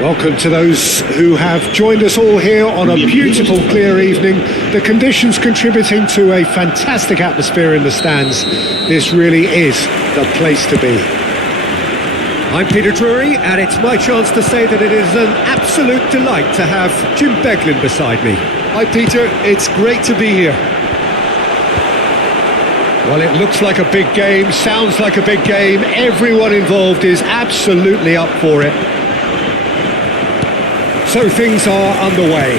Welcome to those who have joined us all here on a beautiful, clear evening. The conditions contributing to a fantastic atmosphere in the stands. This really is the place to be. I'm Peter Drury, and it's my chance to say that it is an absolute delight to have Jim Beglin beside me. Hi Peter, it's great to be here. Well, it looks like a big game, sounds like a big game. Everyone involved is absolutely up for it. So things are underway.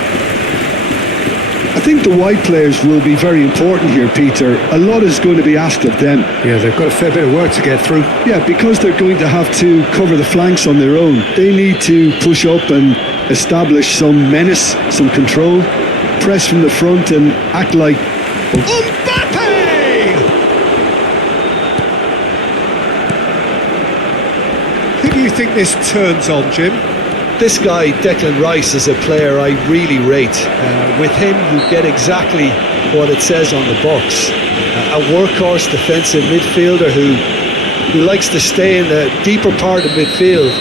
I think the wide players will be very important here, Peter. A lot is going to be asked of them. Yeah, they've got a fair bit of work to get through. Yeah, because they're going to have to cover the flanks on their own. They need to push up and establish some menace, some control, press from the front and act like... Who do you think this turns on, Jim? This guy, Declan Rice, is a player I really rate. With him, you get exactly what it says on the box. A workhorse defensive midfielder who likes to stay in the deeper part of midfield,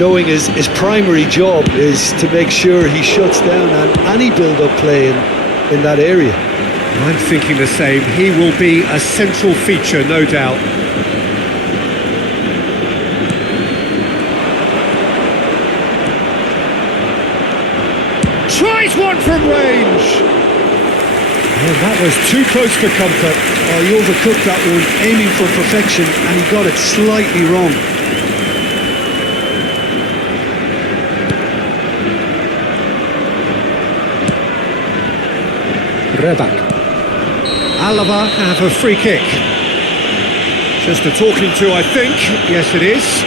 knowing his primary job is to make sure he shuts down any build-up play in that area. I'm thinking the same. He will be a central feature, no doubt. Tries one from range. Oh, that was too close for comfort. Oh, he overcooked that one, aiming for perfection, and he got it slightly wrong. Reback. Alava have a free kick. Just a talking to, I think. Yes, it is.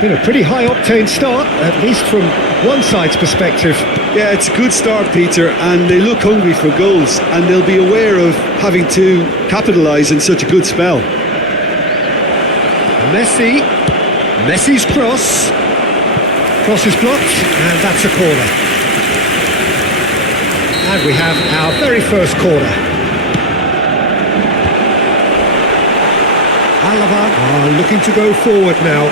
Been a pretty high-octane start, at least from one side's perspective. Yeah, it's a good start, Peter, and they look hungry for goals, and they'll be aware of having to capitalise in such a good spell. Messi's cross. Cross is blocked, and that's a corner. And we have our very first corner. Alava are looking to go forward now.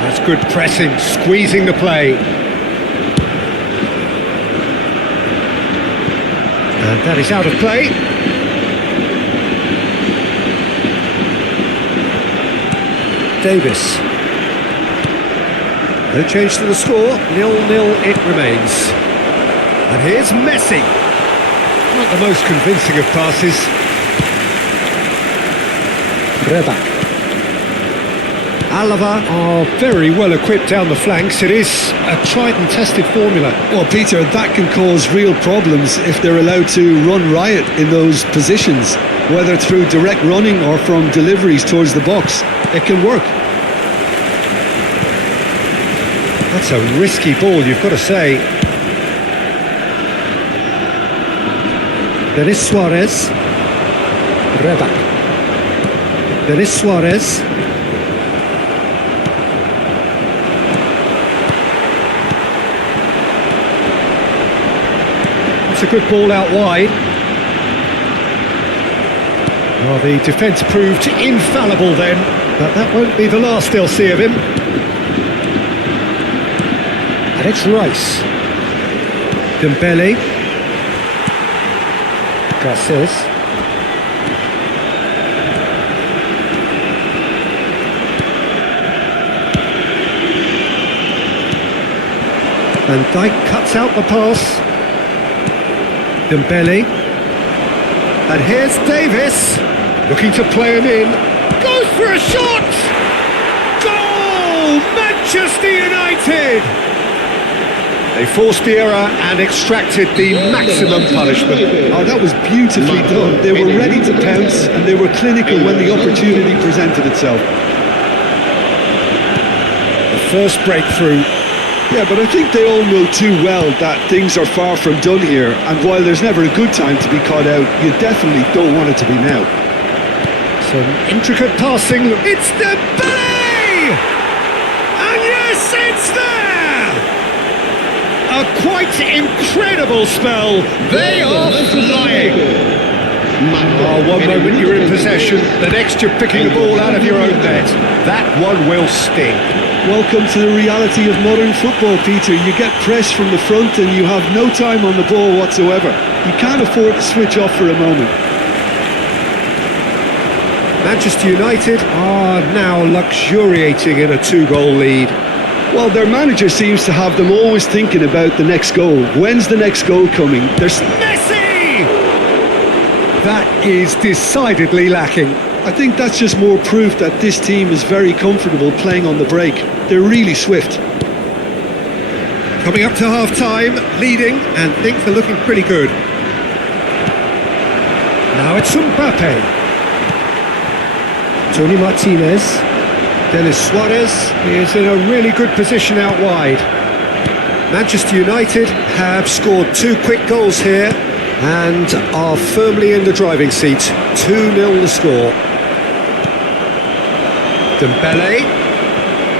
That's good pressing, squeezing the play. And that is out of play. Davis. No change to the score, 0-0 it remains. And here's Messi. Not the most convincing of passes. Reback. Alava are very well equipped down the flanks. It is a tried and tested formula. Well, Peter, that can cause real problems if they're allowed to run riot in those positions, whether through direct running or from deliveries towards the box. It can work. That's a risky ball, you've got to say. Denis Suarez. Reback. Denis Suarez. It's a good ball out wide. Well, the defence proved infallible then, but that won't be the last they'll see of him. And it's Rice. Dembele. Garces. Van Dijk cuts out the pass. Dembele. And here's Davis, looking to play him in. Goes for a shot! Goal! Manchester United! They forced the error and extracted the maximum punishment. Oh, that was beautifully done. They were ready to pounce and they were clinical when the opportunity presented itself. The first breakthrough. Yeah, but I think they all know too well that things are far from done here, and while there's never a good time to be caught out, you definitely don't want it to be now. Some intricate passing. It's Dembele! And yes, it's there! A quite incredible spell. They are flying. Oh, one moment you're in possession, the next you're picking the ball out of your own net. That one will sting. Welcome to the reality of modern football, Peter. You get pressed from the front and you have no time on the ball whatsoever. You can't afford to switch off for a moment. Manchester United are now luxuriating in a 2-goal lead. Well, their manager seems to have them always thinking about the next goal. When's the next goal coming? There's Messi! That is decidedly lacking. I think that's just more proof that this team is very comfortable playing on the break. They're really swift. Coming up to half-time, leading, and things are looking pretty good. Now it's Mbappe. Tony Martinez. Denis Suarez is in a really good position out wide. Manchester United have scored 2 quick goals here and are firmly in the driving seat. 2-0 the score. Dembele.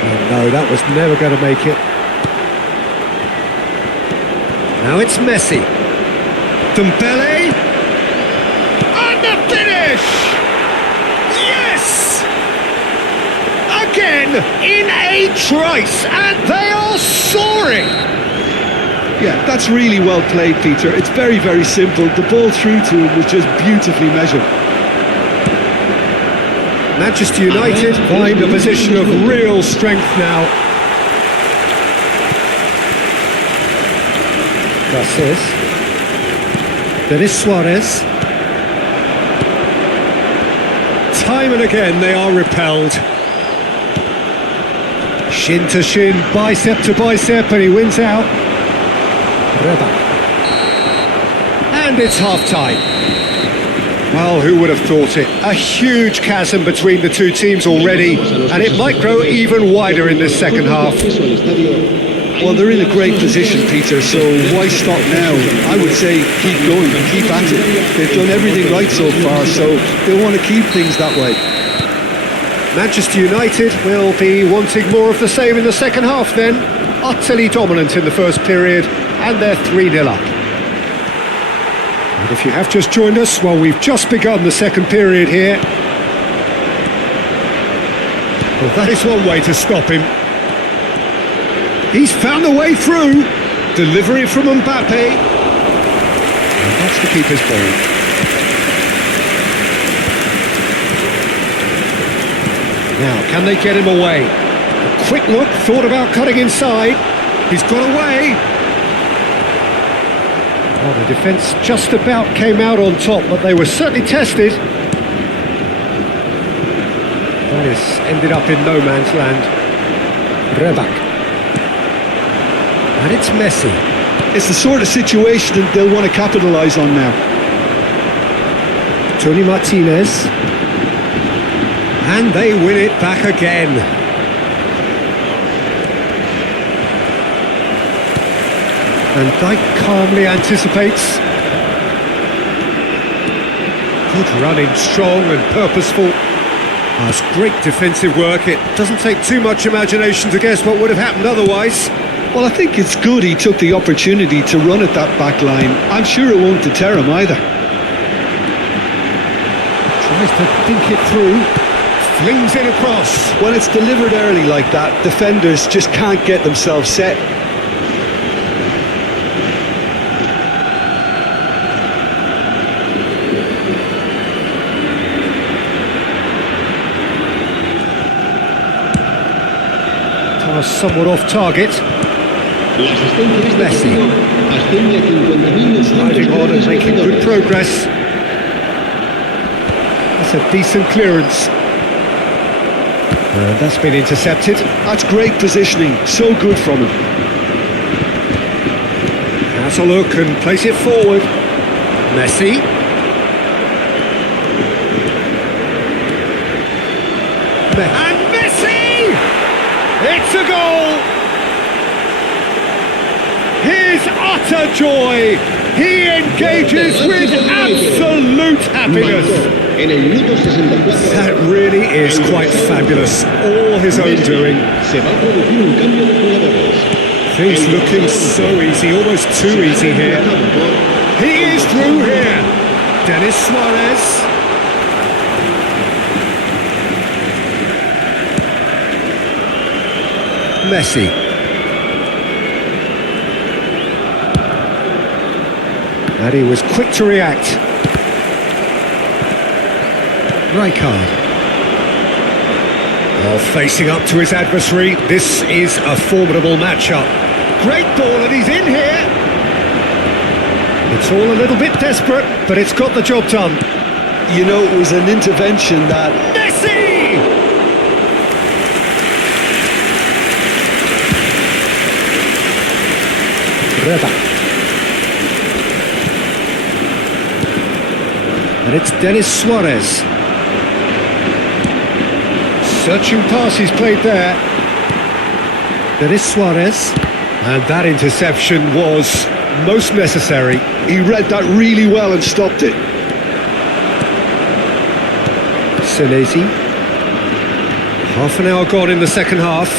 Oh no, that was never going to make it. Now it's Messi. Dembele. And the finish! Yes! Again, in a trice, and they are soaring! Yeah, that's really well played, Peter. It's very, very simple. The ball through to him was just beautifully measured. Manchester United find a position of real strength now. Garces. Denis Suarez. Time and again they are repelled. Shin to shin, bicep to bicep, and he wins out. And it's half-time. Well, who would have thought it? A huge chasm between the two teams already, and it might grow even wider in this second half. Well, they're in a great position, Peter, so why stop now? I would say keep going, keep at it. They've done everything right so far, so they want to keep things that way. Manchester United will be wanting more of the same in the second half then. Utterly dominant in the first period, and they're 3-0 up. And if you have just joined us, well, we've just begun the second period here. Well, that is one way to stop him. He's found a way through. Delivery from Mbappe. And that's the keeper's ball. Now, can they get him away? A quick look, thought about cutting inside. He's got away. Well, the defence just about came out on top, but they were certainly tested. That has ended up in no man's land. Rebak. And it's Messi. It's the sort of situation that they'll want to capitalise on now. Tony Martinez. And they win it back again. And Dijk calmly anticipates. Good running, strong and purposeful. That's great defensive work. It doesn't take too much imagination to guess what would have happened otherwise. Well, I think it's good he took the opportunity to run at that back line. I'm sure it won't deter him either. Tries to dink it through. Flings it across. When it's delivered early like that, defenders just can't get themselves set. Somewhat off target. Messi riding on and making good progress. That's a decent clearance. And that's been intercepted. That's great positioning, so good from him. Has a look and place it forward. Messi. And Messi! It's a goal! His utter joy! He engages with absolute happiness! That really is quite fabulous. All his own doing. Things looking so easy, almost too easy here. He is through here. Denis Suarez. Messi. And he was quick to react. Rijkaard. Oh, facing up to his adversary. This is a formidable matchup. Great ball, and he's in here. It's all a little bit desperate, but it's got the job done. You know, it was an intervention that... Messi! Reba. And it's Denis Suarez. Searching pass he's played there. Denis Suarez. And that interception was most necessary. He read that really well and stopped it. Senesi. Half an hour gone in the second half.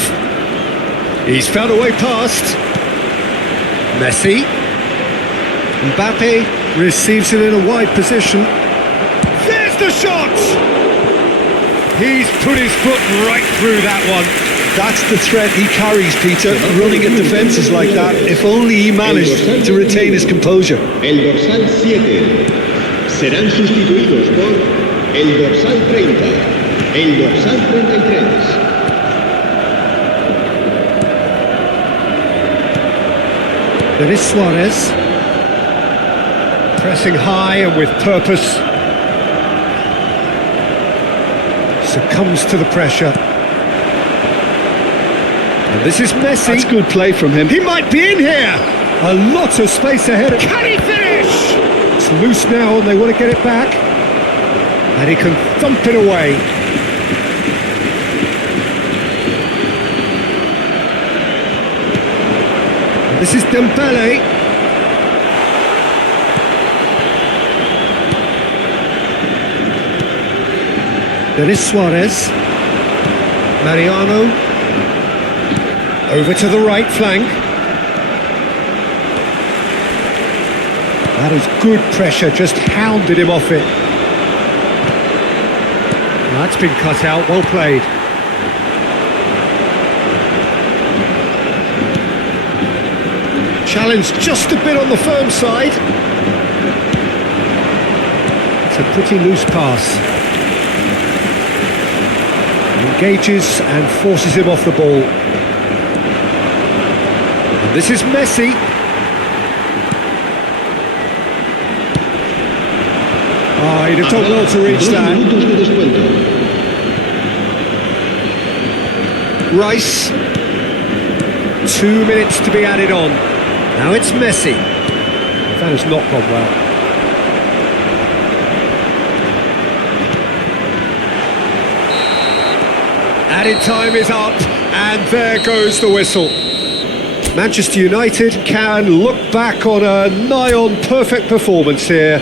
He's found a way past. Messi. Mbappe receives it in a wide position. There's the shot! He's put his foot right through that one. That's the threat he carries, Peter, running at defences like that. If only he managed to retain his composure. El dorsal 7 serán sustituidos por el dorsal 30, el dorsal 33. Denis Suarez. Pressing high and with purpose. Succumbs to the pressure. And this is Messi. That's good play from him. He might be in here. A lot of space ahead. Can he finish? It's loose now and they want to get it back. And he can thump it away. And this is Dembele. Denis Suarez. Mariano. Over to the right flank. That is good pressure, just hounded him off it. That's been cut out, well played. Challenge just a bit on the firm side. It's a pretty loose pass. Engages and forces him off the ball. And this is Messi. Oh, he'd have done well to reach that. Rice. 2 minutes to be added on. Now it's Messi. That has not gone well. Added time is up, and there goes the whistle. Manchester United can look back on a nigh-on perfect performance here